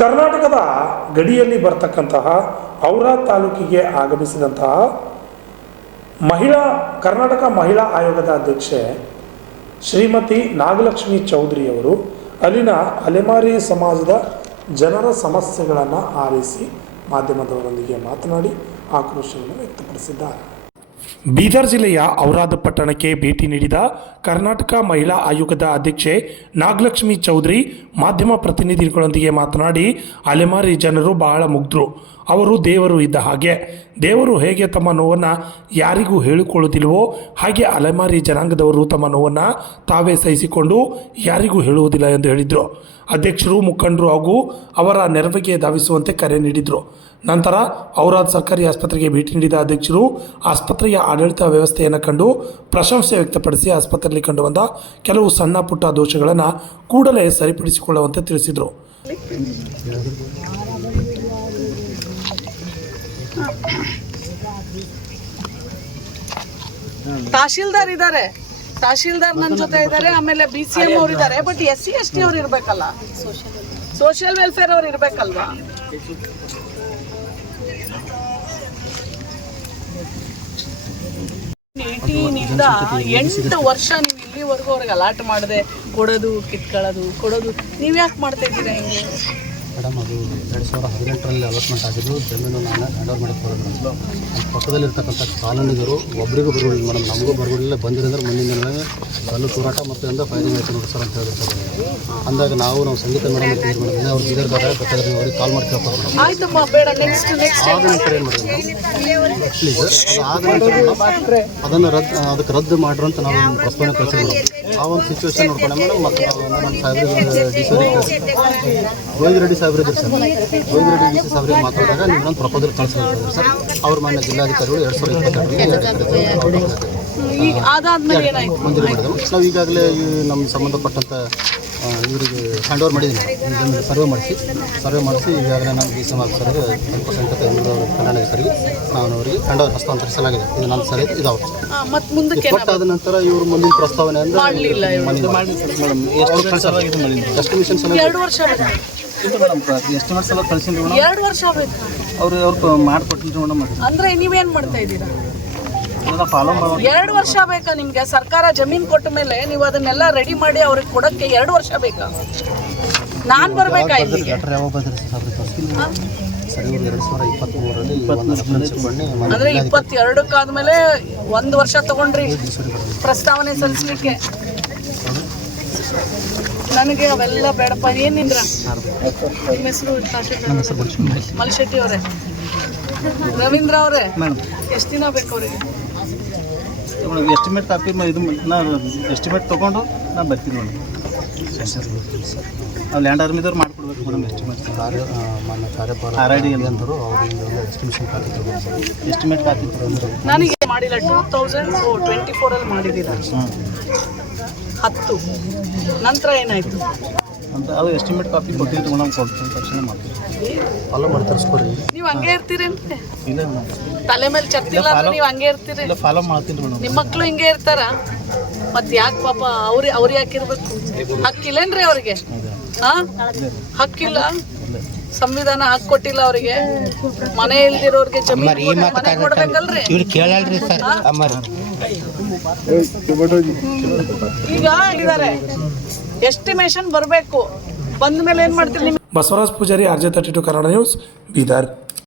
ಕರ್ನಾಟಕದ ಗಡಿಯಲ್ಲಿ ಬರ್ತಕ್ಕಂತಹ ಔರಾದ್ ತಾಲೂಕಿಗೆ ಆಗಮಿಸಿದಂತಹ ಕರ್ನಾಟಕ ಮಹಿಳಾ ಆಯೋಗದ ಅಧ್ಯಕ್ಷೆ ಶ್ರೀಮತಿ ನಾಗಲಕ್ಷ್ಮಿ ಚೌಧರಿಯವರು ಅಲ್ಲಿನ ಅಲೆಮಾರಿ ಸಮಾಜದ ಜನರ ಸಮಸ್ಯೆಗಳನ್ನು ಆಲಿಸಿ ಮಾಧ್ಯಮದವರೊಂದಿಗೆ ಮಾತನಾಡಿ ಆಕ್ರೋಶವನ್ನು ವ್ಯಕ್ತಪಡಿಸಿದ್ದಾರೆ. ಬೀದರ್ ಜಿಲ್ಲೆಯ ಔರಾದ್ ಪಟ್ಟಣಕ್ಕೆ ಭೇಟಿ ನೀಡಿದ ಕರ್ನಾಟಕ ಮಹಿಳಾ ಆಯೋಗದ ಅಧ್ಯಕ್ಷೆ ನಾಗಲಕ್ಷ್ಮಿ ಚೌಧರಿ ಮಾಧ್ಯಮ ಪ್ರತಿನಿಧಿಗಳೊಂದಿಗೆ ಮಾತನಾಡಿ, ಅಲೆಮಾರಿ ಜನರು ಬಹಳ ಮುಗ್ಧರು. ಅವರು ದೇವರು ಇದ್ದ ಹಾಗೆ. ದೇವರು ಹೇಗೆ ತಮ್ಮ ನೋವನ್ನು ಯಾರಿಗೂ ಹೇಳಿಕೊಳ್ಳುವುದಿಲ್ಲವೋ ಹಾಗೆ ಅಲೆಮಾರಿ ಜನಾಂಗದವರು ತಮ್ಮ ನೋವನ್ನು ತಾವೇ ಸಹಿಸಿಕೊಂಡು ಯಾರಿಗೂ ಹೇಳುವುದಿಲ್ಲ ಎಂದು ಹೇಳಿದರು. ಅಧ್ಯಕ್ಷರು, ಮುಖಂಡರು ಹಾಗೂ ಅವರ ನೆರವಿಗೆ ಧಾವಿಸುವಂತೆ ಕರೆ ನೀಡಿದರು. ನಂತರ ಔರಾದ್ ಸರ್ಕಾರಿ ಆಸ್ಪತ್ರೆಗೆ ಭೇಟಿ ನೀಡಿದ ಅಧ್ಯಕ್ಷರು ಆಸ್ಪತ್ರೆಯ ಆಡಳಿತ ವ್ಯವಸ್ಥೆಯನ್ನು ಕಂಡು ಪ್ರಶಂಸೆ ವ್ಯಕ್ತಪಡಿಸಿ ಆಸ್ಪತ್ರೆಯಲ್ಲಿ ಕಂಡುಬಂದ ಕೆಲವು ಸಣ್ಣ ಪುಟ್ಟ ದೋಷಗಳನ್ನು ಕೂಡಲೇ ಸರಿಪಡಿಸಿಕೊಳ್ಳುವಂತೆ ತಿಳಿಸಿದರು. ತಹಶೀಲ್ದಾರ್ ಇದ್ದಾರೆ, ತಹಶೀಲ್ದಾರ್ ನನ್ನ ಜೊತೆ ಇದ್ದಾರೆ, ಆಮೇಲೆ BCM ಅವ್ರು ಇದ್ದಾರೆ. ಬಟ್ SC/ST ಅವ್ರು ಇರ್ಬೇಕಲ್ಲ, ಸೋಷಿಯಲ್ ವೆಲ್ಫೇರ್ ಅವ್ರು ಇರ್ಬೇಕಲ್ವಾ? ಇಂದ 8 ವರ್ಷ ನೀವು ಇಲ್ಲಿವರೆಗೂ ಅವ್ರಿಗೆ ಅಲಾಟ್ ಮಾಡದೆ ಕೊಡೋದು, ಕಿತ್ಕೊಳ್ಳೋದು, ನೀವು ಯಾಕೆ ಮಾಡ್ತಾ ಇದ್ದೀರಾ ಹಿಂಗೆ? ಮೇಡಮ್, ಅದು 2018ರಲ್ಲಿ ಅಲಾಟ್ಮೆಂಟ್ ಆಗಿದ್ದು ಜಮೀನು ನಾನು ಹ್ಯಾಂಡ್ ಓವರ್ ಮಾಡಿ ಕೊಡೋದು. ಅಲ್ಲಿ ಪಕ್ಕದಲ್ಲಿರ್ತಕ್ಕಂಥ ಕಾಲೋನಿಗರು ಒಬ್ಬರಿಗೂ ಬರುವುದಿಲ್ಲ ಮೇಡಮ್, ನಮಗೂ ಬರುವುದಿಲ್ಲ. ಬಂದಿರಂದ್ರೆ ಮುಂದಿನ ದಿನವೇ ಕಲ್ಲು ತೂರಾಟ ಮತ್ತು ಅಂದ ಫೈರಿಂಗ್ ಆಯ್ತು ನೋಡಿ ಸರ್ ಅಂತ ಹೇಳಿರ್ತಾರೆ. ಅಂದಾಗ ನಾವು ಸಂಗೀತ ಮೇಡಮ್ ಅಂತ ಮೇಡಮ್ ಅವ್ರು ಬೀದರ್ಗಾರ ಬೇಕಾದ್ರೆ ನೀವು ಅವ್ರಿಗೆ ಕಾಲ್ ಮಾಡಿ ಕೇಳ್ತಾರೆ. ಆಯ್ತಮ್ಮ, ಬೇಡ, ನೆಕ್ಸ್ಟ್ ಆದ ನಂತರ ಏನು ಮಾಡಿದೆ ಮೇಡಮ್, ಪ್ಲೀಸ್ ಅದು ಆದ ನಂತರ ಅದನ್ನು ಅದಕ್ಕೆ ರದ್ದು ಮಾಡ್ರಿ ಅಂತ ನಾವು ಪ್ರಸ್ತಾವನೆ ಕಳಿಸಿದ್ವಿ ಮೇಡಮ್. ಆ ಒಂದು ಸಿಚುವೇಶನ್ ನೋಡ್ಕೊಂಡೆ ಮೇಡಮ್. ಮತ್ತು ನಾವು ನಮ್ಮ ಸಾಹೇಬ್ರಿಗೆ ರೆಡ್ಡಿ ಸಾಹೇಬ್ರು ಇದ್ರು ಸರ್, ರೆಡ್ಡಿ ಸಾಹೇಬ್ರಿಗೆ ಮಾತಾಡಿದಾಗ ನೀವೊಂದು ಪ್ರಪೋಸಲ್ ಕಳಿಸ್ಬೇಕು ಸರ್. ಅವ್ರ ಮಾನ್ಯ ಜಿಲ್ಲಾಧಿಕಾರಿಗಳು 2022ರಲ್ಲಿ ಮಂಜೂರು ಮಾಡಿದೆವು. ನಾವು ಈಗಾಗಲೇ ನಮ್ಮ ಸಂಬಂಧಪಟ್ಟಂಥ ಇವರಿಗೆ ಹ್ಯಾಂಡ್ ಓವರ್ ಮಾಡಿದ್ದೀನಿ. ಸರ್ವೆ ಮಾಡಿಸಿ ಈಗಾಗಲೇ ನಾನು BCM ಆಫೀಸರ್ಗೆ ಅಲ್ಪಸಂಖ್ಯಾತ ಕಲ್ಯಾಣಾಧಿಕಾರಿಗೆ ನಾನು ಅವರಿಗೆ ಹ್ಯಾಂಡ್ ಓವರ್ ಹಸ್ತಾಂತರಿಸಲಾಗಿದೆ. ಇದು ನನ್ನ ಸರಿ ಇದು ಅವ್ರು ಕೊಟ್ಟಾದ ನಂತರ ಇವರು ಮುಂದಿನ ಪ್ರಸ್ತಾವನೆ ಅಂದರೆ ಎಸ್ಟಿಮೇಷನ್ ಎಸ್ಟಿಮೇಟ್ ಸಲ ಕಳಿಸಿದ್ರು ಮೇಡಮ್. 2 ವರ್ಷ ಬೇಕು ಅವ್ರು ಮಾಡಿಕೊಟ್ಟಿದ್ರು ಮೇಡಮ್. ಅಂದರೆ ನೀವೇನು ಮಾಡ್ತಾ ಇದ್ದೀರಾ? ಫಾಲೋ 2 ವರ್ಷ ಬೇಕಾ ನಿಮಗೆ? ಸರ್ಕಾರ ಜಮೀನು ಕೊಟ್ಟ ಮೇಲೆ ನೀವು ಅದನ್ನೆಲ್ಲ ರೆಡಿ ಮಾಡಿ ಅವ್ರಿಗೆ ಕೊಡೋಕ್ಕೆ 2 ವರ್ಷ ಬೇಕಾ? ನಾನು ಬರಬೇಕಾ ಇಲ್ಲಿಗೆ? ಯಾವಾಗ ಬಂದ್ರಿ ಸರ್ ಇವರು 2023ರಲ್ಲಿ ಅಂದರೆ 22ಕ್ಕಾದ್ಮೇಲೆ 1 ವರ್ಷ ತಗೊಂಡ್ರಿ ಪ್ರಸ್ತಾವನೆ ಸಲ್ಲಿಸಲಿಕ್ಕೆ. ನನಗೆ ಅವೆಲ್ಲ ಬೇಡಪ್ಪ. ಏನಿಂದ್ರ ನಿಮ್ಮ ಹೆಸರು? ಮಲಿಶೆಟ್ಟಿ ಅವರೇ, ರವೀಂದ್ರ ಅವರೇ, ಎಷ್ಟು ದಿನ ಬೇಕು ಅವರಿಗೆ? ಎಸ್ಟಿಮೇಟ್ ಕಾಪಿ ಇದು ನಾನು ಎಸ್ಟಿಮೇಟ್ ತೊಗೊಂಡು ನಾನು ಬರ್ತೀನಿ ಮೇಡಮ್. ನಾವು ಲ್ಯಾಂಡ್ ಆರ್ಮಿದವ್ರು ಮಾಡಿಕೊಡ್ಬೇಕು ಮೇಡಮ್. ಎಸ್ಟಿಮೇಟ್ ಮಾನ್ಯ ಕಾರ್ಯಪಾಲ RID ಅಂದರು ಅವ್ರಿಗೆ ಎಸ್ಟಿಮೇಷನ್ ಕಾಪಿ ತೊಗೊಂಡು ಎಸ್ಟಿಮೇಟ್ ಕಾಪಿ ತೊಗೊಂಡು ನನಗೆ ಮಾಡಿಲ್ಲ. 2024ರಲ್ಲಿ ಮಾಡಿದ್ದೀರ 10 ನಂತರ ಏನಾಯಿತು ಅಂತ ಅದು ಎಸ್ಟಿಮೇಟ್ ಕಾಪಿ ಕೊಟ್ಟಿದ್ದು ಮೇಡಮ್. ಕೊಡ್ತೀನಿ ತಕ್ಷಣ ಮಾಡ್ತೀವಿ, ಫಾಲೋ ಮಾಡಿ ತರಿಸ್ಕೊಡ್ರಿ. ನೀವು ಹಂಗೆ ಇರ್ತೀರೇನ್ರಿ? ಇಲ್ಲ ತಲೆ ಮೇಲೆ ಚತ್ತಿಲ್ಲ ಅಂದ್ರೆ ನೀವು ಹಂಗೆ ಇರ್ತೀರಿ? ಇಲ್ಲ, ಫಾಲೋ ಮಾಡ್ತೀನಿ ಮೇಡಮ್. ನಿಮ್ಮ ಮಕ್ಕಳು ಹಿಂಗೆ ಇರ್ತಾರ? ಮತ್ತೆ ಯಾಕೆ ಪಾಪ ಅವ್ರು ಯಾಕೆ ಇರ್ಬೇಕು? ಹಕ್ಕಿಲ್ಲೇನ್ರಿ ಅವ್ರಿಗೆ? ಹಕ್ಕಿಲ್ಲ, ಸಂವಿಧಾನ ಹಾಕೊಟ್ಟಿಲ್ಲ ಅವರಿಗೆ. ಮನೆ ಇಲ್ದಿರೋರಿಗೆ ಜಮೀನು ಮನೆ ಕೊಡ್ಬೇಕಲ್ರಿ? ಈಗ ಇದ್ದಾರೆ, ಎಸ್ಟಿಮೇಷನ್ ಬರಬೇಕು. ಬಂದ ಮೇಲೆ ಏನು ಮಾಡ್ತೀರಿ? Basavaraj Pujari, RJ32 Kannada news, Bidar.